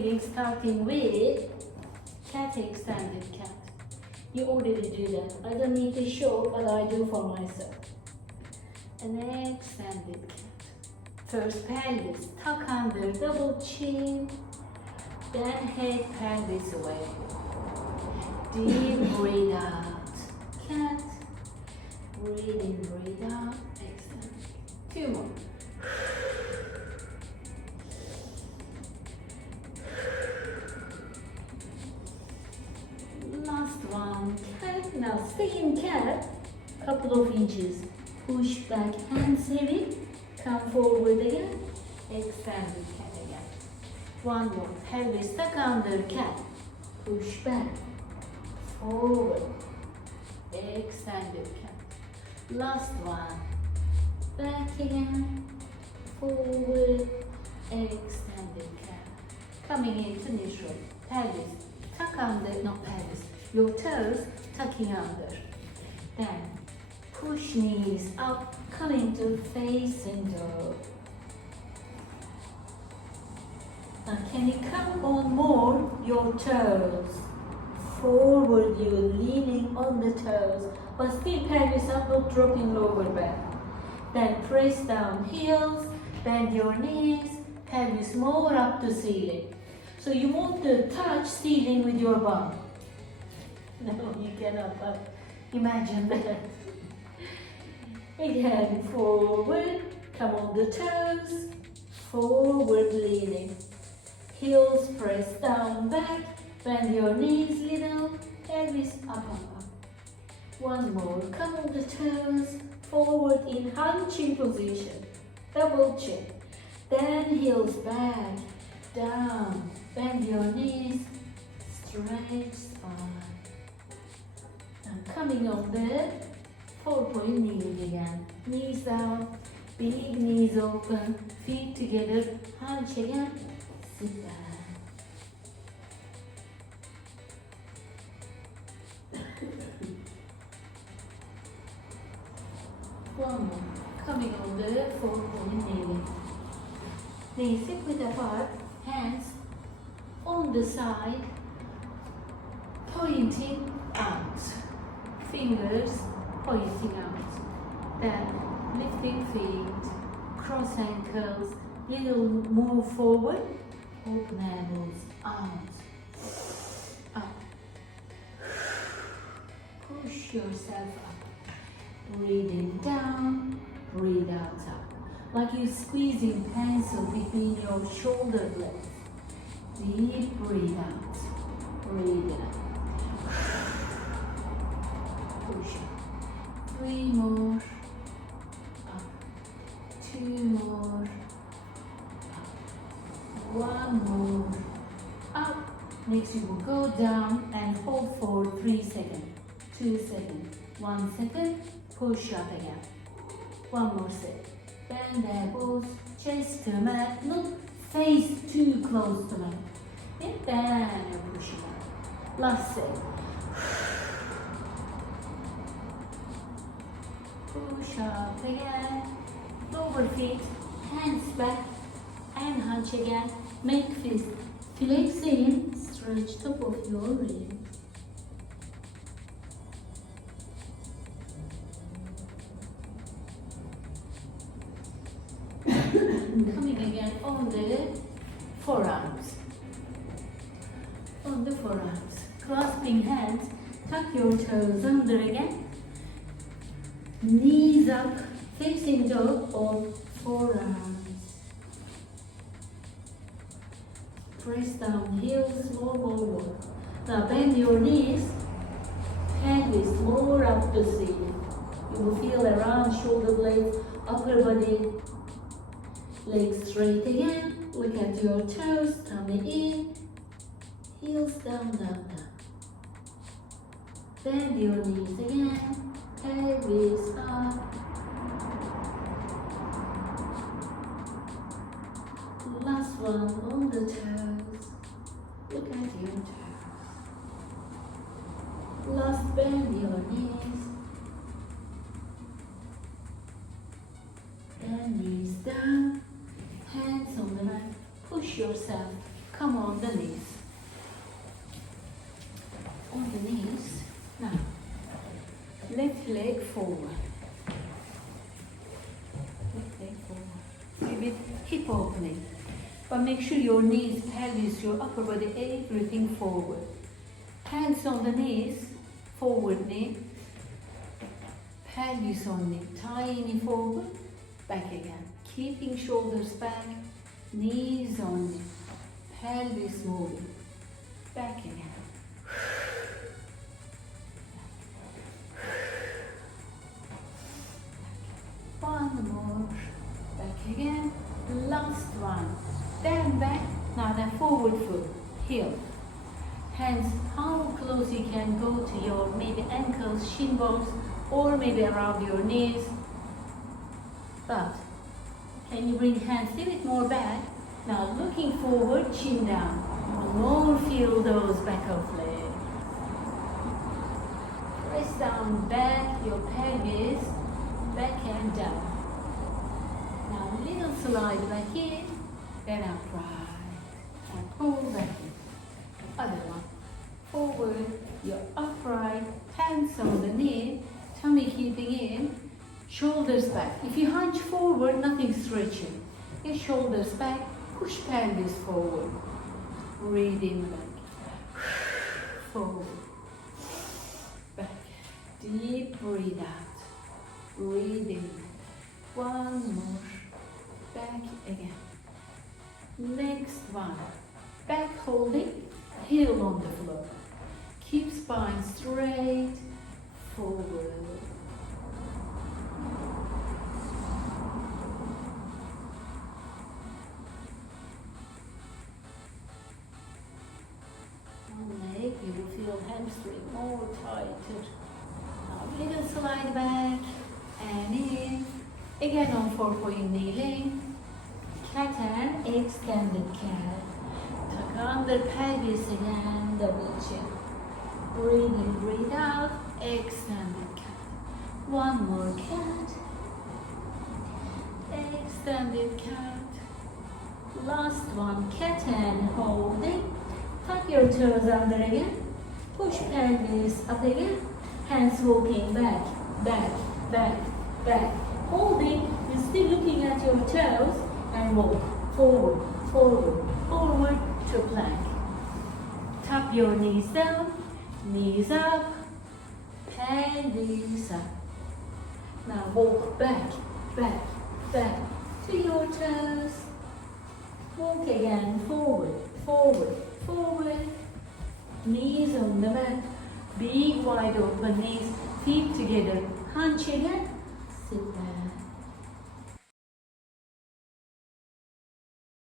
Starting with cat extended cat. You already do that. I don't need to show, but I do for myself. An extended cat. First pelvis, tuck under, double chin. Then head pelvis away. Deep breathe out. Cat. Breathe in, breathe out. Extend. 2 more. Last one. Cat. Now stay in cat. Couple of inches. Push back, hands heavy. Come forward again. Extended cat again. One more. Pelvis tuck under cat. Push back. Forward. Extended cat. Last one. Back again. Forward. Extended cat. Coming into neutral. Pelvis. Tuck under, not pelvis. Your toes tucking under. Then push knees up. Come into facing dog. Now can you come on more your toes? Forward, you're leaning on the toes, but still pelvis up, not dropping lower back. Then press down heels, bend your knees, pelvis more up to ceiling. So you want to touch ceiling with your bum. No, you cannot, but imagine that. Again, forward, come on the toes, forward leaning. Heels press down back, bend your knees little, pelvis up, up, up. One more, come on the toes, forward in hunching position, double chin. Then heels back, down, bend your knees, stretch spine. Now coming on the 4-point knee again. Knees down, big knees open, feet together, hunch again, sit back. One more. Coming on the 4-point knee. Knees hip width apart, hands on the side, pointing out. Fingers pointing out. Then lifting feet, cross ankles, little move forward, open elbows, out, up. Push yourself up. Breathing down, breathe out up. Like you're squeezing pencil between your shoulder blades. Deep breathe out, breathe in. Push up. 3 more. Up. 2 more. Up. 1 more. Up. Next you will go down and hold for 3 seconds. 2 seconds. 1 second. Push up again. 1 more set. Bend elbows, chest to mat, not face too close to mat. And then you're pushing up. Last set. Push up again. Lower feet, hands back, and hunch again. Make fist. Flex in, stretch top of your ribs. Coming again on the forearms. On the forearms. Clasping hands, tuck your toes under again. Knees up, facing dog on forearms. Press down heels more. Now bend your knees, pelvis more up to ceiling. You will feel around shoulder blades, upper body. Legs straight again, look at your toes, tummy in, heels down, down, down. Bend your knees again, pelvis up. Last one on the toes, look at your toes. Last, bend your knees, and knees down. Hands on the mat, push yourself, come on the knees. On the knees. Now, left leg forward. Left leg forward. A bit hip opening. But make sure your knees, pelvis, your upper body, everything forward. Hands on the knees, forward knee. Pelvis on knee, tiny forward, back again. Keeping shoulders back, knees on knee, pelvis moving, back again. One more, back again. Last one. Stand back, now the forward foot, heel. Hands how close you can go to your maybe ankles, shin bones, or maybe around your knees. But can you bring hands a bit more back? Now looking forward, chin down. More feel those back of legs. Press down back, your pelvis, back and down. Now little slide back in, then upright. And pull back in. Other one. Forward, you're upright, hands on the knee, tummy keeping in, shoulders back. If you hunch forward, nothing stretching. Your shoulders back, push pelvis forward. Breathing back. Forward. Back. Deep breathe out. Breathing. One more. Back again. Next one. Back holding, heel on the floor. Keep spine straight, forward. One leg, you will feel hamstring more tighter. Now little slide back and in. Again on 4-point kneeling. Cat and extended cat. Tuck under pelvis again, double chin. Breathe in, breathe out, extended cat. One more cat. Extended cat. Last one, cat and holding. Tuck your toes under again. Push pelvis up again. Hands walking back, back, back, back. Holding, you're still looking at your toes and walk forward, forward, forward to plank. Tap your knees down, knees up, pelvis up. Now walk back, back, back to your toes. Walk again, forward, forward, forward. Knees on the mat, big wide open knees, feet together. Hunch again, sit back.